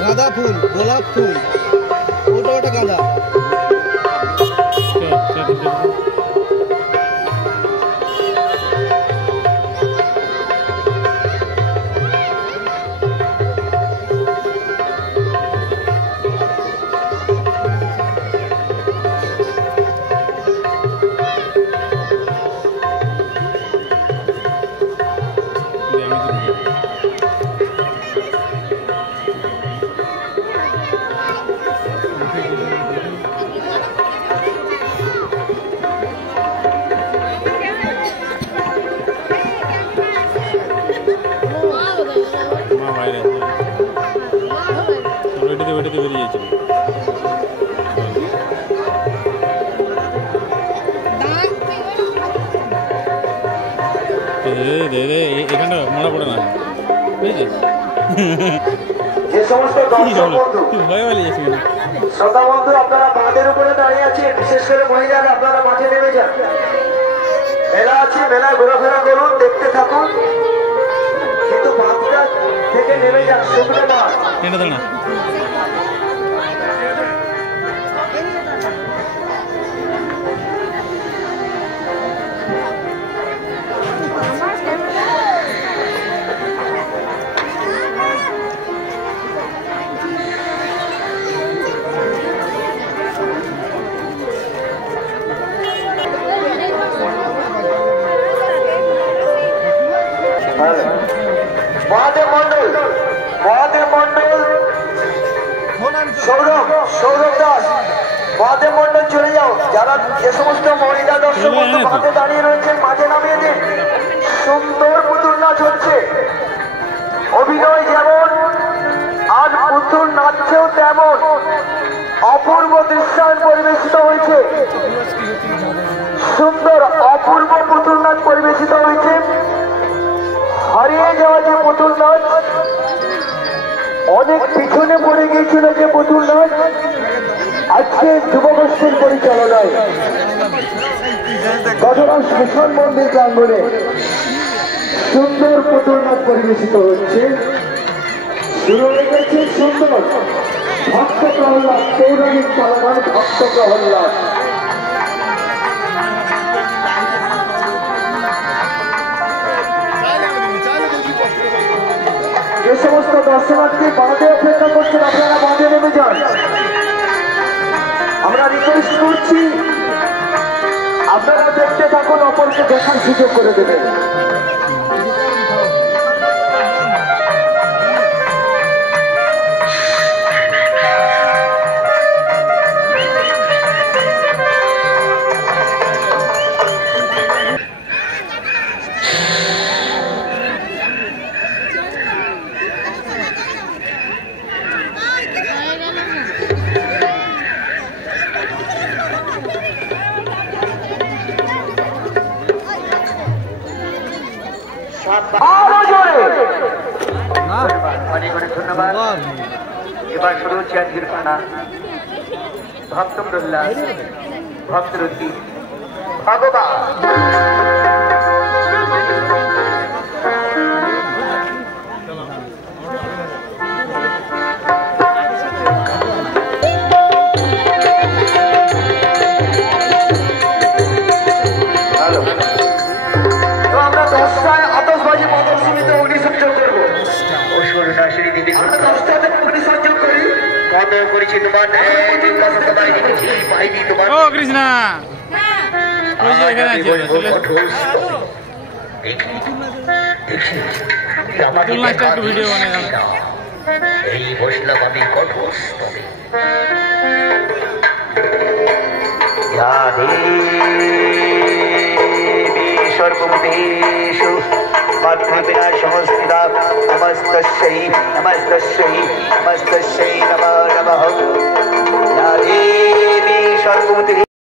গাঁদা ফুল, গোলাপ ফুল, ওটা ওটা গাঁদা। যে সমস্ত দর্শক বন্ধু শ্রোতা বন্ধু আপনারা বাঁধের উপরে দাঁড়িয়ে আছেন, বিশেষ করে মহিলারা আপনারা মাঠে নেমে যান। মেলা আছে, মেলায় ঘোরাফেরা করুন, দেখতে থাকুন, কিন্তু বাঁধটা থেকে নেমে যান। শুকনো মাঠ মহাদেব মন্ডল সৌরভ দাস, মহাদেব মন্ডল চলে যাও। যারা যে সমস্ত মহিলা দর্শক মাঠে দাঁড়িয়ে রয়েছেন মাঠে নামিয়ে দিন। সুন্দর পুতুল নাচ হচ্ছে, অভিনয় যেমন আর পুতুল নাচছেও তেমন অপূর্ব দৃশ্যায়ন পরিবেশিত হয়েছে। সুন্দর অপূর্ব পুতুল নাচ পরিবেশিত হয়েছে। হারিয়ে যাওয়া যে পুতুল নাচ, অনেক পিছনে পড়ে গিয়েছিল যে পুতুল নাচ, আজকে যুবগোষ্ঠীর পরিচালনায় গতকাল শ্মশান মন্দির প্রাঙ্গণে সুন্দর পুতুল নাচ পরিবেশিত হচ্ছে। শুরু হয়ে গেছে সুন্দর ভক্ত প্রহ্লাদ, পৌরাণিক পালাগান ভক্ত প্রহ্লাদ। যে সমস্ত দর্শনার্থী বাঁধে অপেক্ষা করছেন আপনারা বাঁধে নেমে যান। আমরা রিকোয়েস্ট করছি আপনারা দেখতে থাকুন, অপরকে দেখার সুযোগ করে দেবেন। ধন্যবাদ। এবার শুরু হচ্ছে আজকের পালা ভক্ত প্রহ্লাদ, ভক্তরথী ভগবান। আমরা 10টায় আতশবাজি প্রদর্শনীতে অগ্নিসংযোগ করবো। আমরা 10টাতে অগ্নিসংযোগ করি। কত করেছি তোমার কৃষ্ণা ভিডিও বানাই এই বসলাম আমি কঠোরস্তবে। সর্বভূতেষু মাতৃবিনাশমস্তিদা নমস্তস্যৈ নমস্তস্যৈ নমস্তস্যৈ নমো নমঃ। या देवी सर्वभूते